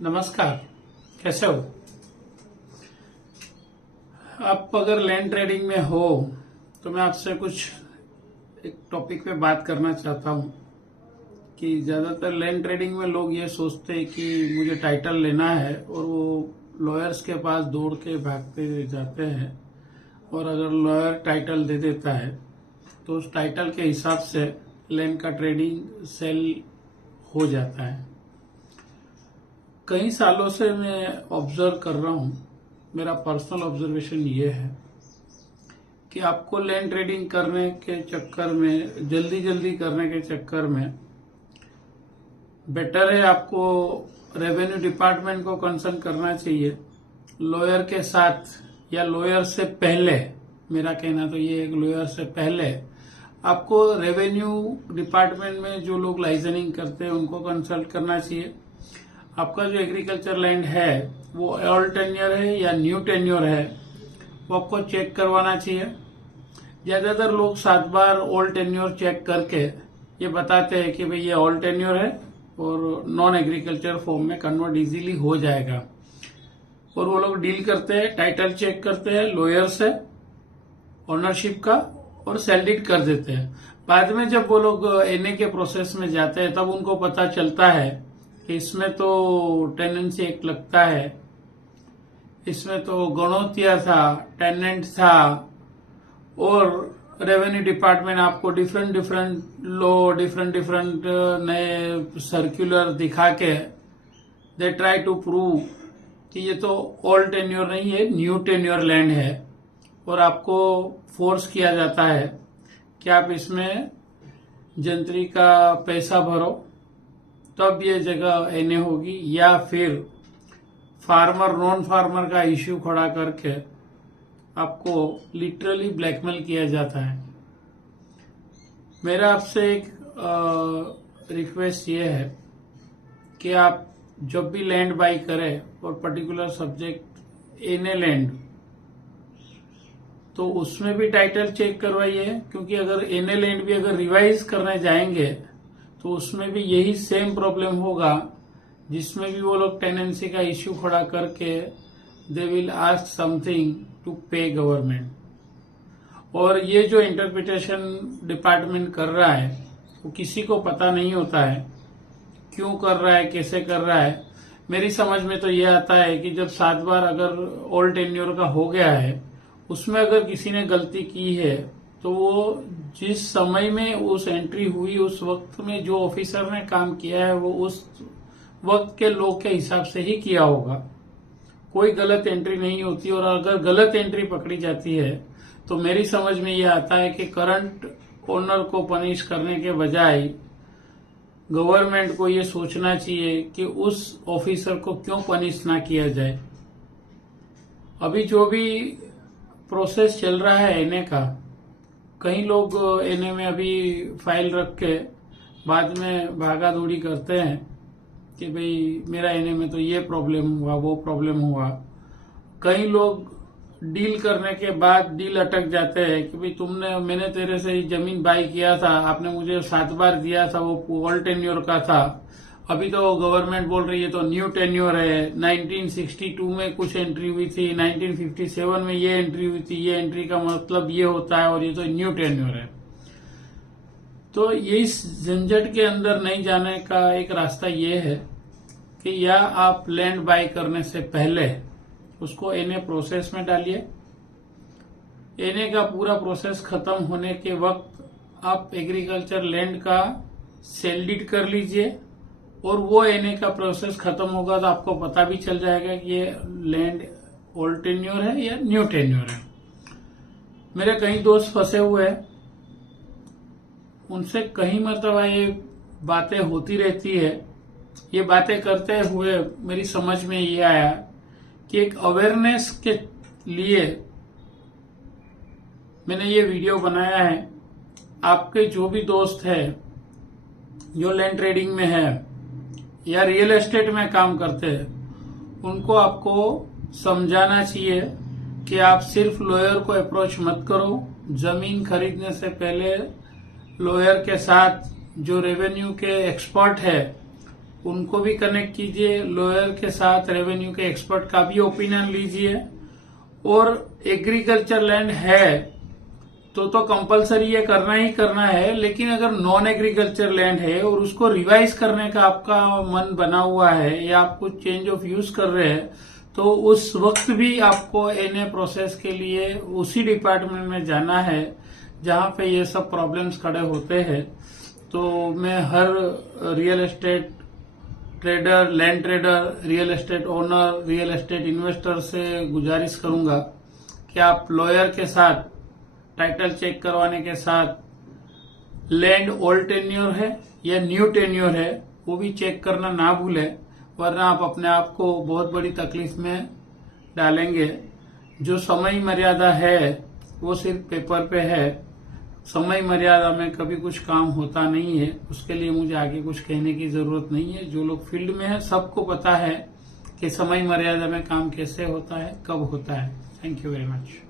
नमस्कार। कैसे हो आप? अगर लैंड ट्रेडिंग में हो तो मैं आपसे कुछ एक टॉपिक पे बात करना चाहता हूँ कि ज्यादातर लैंड ट्रेडिंग में लोग ये सोचते हैं कि मुझे टाइटल लेना है और वो लॉयर्स के पास दौड़ के भागते जाते हैं और अगर लॉयर टाइटल दे देता है तो उस टाइटल के हिसाब से लैंड का ट्रेडिंग सेल हो जाता है। कई सालों से मैं ऑब्जर्व कर रहा हूं, मेरा पर्सनल ऑब्जर्वेशन ये है कि आपको लैंड ट्रेडिंग करने के चक्कर में, जल्दी जल्दी करने के चक्कर में बेटर है आपको रेवेन्यू डिपार्टमेंट को कंसल्ट करना चाहिए लॉयर के साथ या लॉयर से पहले। मेरा कहना तो ये है कि लॉयर से पहले आपको रेवेन्यू डिपार्टमेंट में जो लोग लाइसेंसिंग करते हैं उनको कंसल्ट करना चाहिए। आपका जो एग्रीकल्चर लैंड है वो ओल्ड टेन्योर है या न्यू टेन्योर है वो आपको चेक करवाना चाहिए। ज्यादातर लोग 7 बार ओल्ड टेन्योर चेक करके ये बताते हैं कि भाई ये ओल्ड टेन्योर है और नॉन एग्रीकल्चर फॉर्म में कन्वर्ट इजीली हो जाएगा, और वो लोग डील करते हैं, टाइटल चेक करते हैं लॉयर से ओनरशिप का और सेल डीड कर देते हैं। बाद में जब वो लोग एनए के प्रोसेस में जाते हैं तब उनको पता चलता है कि इसमें तो टेनेंसी एक्ट लगता है, इसमें तो गणोतिया था, टेनेंट था, और रेवेन्यू डिपार्टमेंट आपको डिफरेंट लॉ, डिफरेंट नए सर्कुलर दिखा के दे ट्राई टू प्रूव कि ये तो ओल्ड टेन्योर नहीं है, न्यू टेन्योर लैंड है, और आपको फोर्स किया जाता है कि आप इसमें जंत्री का पैसा भरो तब ये जगह एनए होगी, या फिर फार्मर नॉन फार्मर का इश्यू खड़ा करके आपको लिटरली ब्लैकमेल किया जाता है। मेरा आपसे एक रिक्वेस्ट ये है कि आप जब भी लैंड बाई करें और पर्टिकुलर सब्जेक्ट एनए लैंड, तो उसमें भी टाइटल चेक करवाइए, क्योंकि अगर एनए लैंड भी अगर रिवाइज करने जाएंगे तो उसमें भी यही सेम प्रॉब्लम होगा, जिसमें भी वो लोग टेनेंसी का इश्यू खड़ा करके they will ask something to पे गवर्नमेंट। और ये जो इंटरप्रिटेशन डिपार्टमेंट कर रहा है वो किसी को पता नहीं होता है क्यों कर रहा है, कैसे कर रहा है। मेरी समझ में तो ये आता है कि जब 7 बार अगर ओल्ड टेन्योर का हो गया है, उसमें अगर किसी ने गलती की है तो वो जिस समय में उस एंट्री हुई उस वक्त में जो ऑफिसर ने काम किया है वो उस वक्त के लोग के हिसाब से ही किया होगा। कोई गलत एंट्री नहीं होती, और अगर गलत एंट्री पकड़ी जाती है तो मेरी समझ में ये आता है कि करंट ओनर को पनिश करने के बजाय गवर्नमेंट को ये सोचना चाहिए कि उस ऑफिसर को क्यों पनिश ना किया जाए। अभी जो भी प्रोसेस चल रहा है एनए का, कई लोग एनए में अभी फाइल रख के बाद में भागा दौड़ी करते हैं कि भाई मेरा एनए में तो ये प्रॉब्लम हुआ, वो प्रॉब्लम हुआ। कई लोग डील करने के बाद डील अटक जाते हैं कि भाई मैंने तेरे से जमीन बाई किया था, आपने मुझे 7 बार दिया था, वो ओल्ड टेन्योर का था, अभी तो गवर्नमेंट बोल रही है तो न्यू टेन्योर है। 1962 में कुछ एंट्री हुई थी, 1957 में ये एंट्री हुई थी, ये एंट्री का मतलब ये होता है और ये तो न्यू टेन्योर है। तो ये इस झंझट के अंदर नहीं जाने का एक रास्ता ये है कि या आप लैंड बाय करने से पहले उसको एनए प्रोसेस में डालिए। एनए का पूरा प्रोसेस खत्म होने के वक्त आप एग्रीकल्चर लैंड का सेल डीड कर लीजिए, और वो एनए का प्रोसेस खत्म होगा तो आपको पता भी चल जाएगा कि ये लैंड ओल्ड टेन्योर है या न्यू टेन्योर है। मेरे कई दोस्त फंसे हुए हैं, उनसे कई मरतबा ये बातें होती रहती है। ये बातें करते हुए मेरी समझ में ये आया कि एक अवेयरनेस के लिए मैंने ये वीडियो बनाया है। आपके जो भी दोस्त है जो लैंड ट्रेडिंग में है या रियल एस्टेट में काम करते हैं, उनको आपको समझाना चाहिए कि आप सिर्फ लॉयर को अप्रोच मत करो। जमीन खरीदने से पहले लॉयर के साथ जो रेवेन्यू के एक्सपर्ट है उनको भी कनेक्ट कीजिए, लॉयर के साथ रेवेन्यू के एक्सपर्ट का भी ओपिनियन लीजिए। और एग्रीकल्चर लैंड है तो कंपलसरी ये करना ही करना है, लेकिन अगर नॉन एग्रीकल्चर लैंड है और उसको रिवाइज करने का आपका मन बना हुआ है या आप कुछ चेंज ऑफ यूज कर रहे हैं, तो उस वक्त भी आपको एनए प्रोसेस के लिए उसी डिपार्टमेंट में जाना है जहां पे ये सब प्रॉब्लम्स खड़े होते हैं। तो मैं हर real estate trader, land trader, real estate owner, real estate investor से गुजारिश करूंगा कि आप लॉयर के साथ टाइटल चेक करवाने के साथ लैंड ओल्ड टेन्योर है या न्यू टेन्योर है वो भी चेक करना ना भूलें, वरना आप अपने आप को बहुत बड़ी तकलीफ में डालेंगे। जो समय मर्यादा है वो सिर्फ पेपर पे है, समय मर्यादा में कभी कुछ काम होता नहीं है। उसके लिए मुझे आगे कुछ कहने की जरूरत नहीं है। जो लोग फील्ड में है सबको पता है कि समय मर्यादा में काम कैसे होता है, कब होता है। Thank you very much.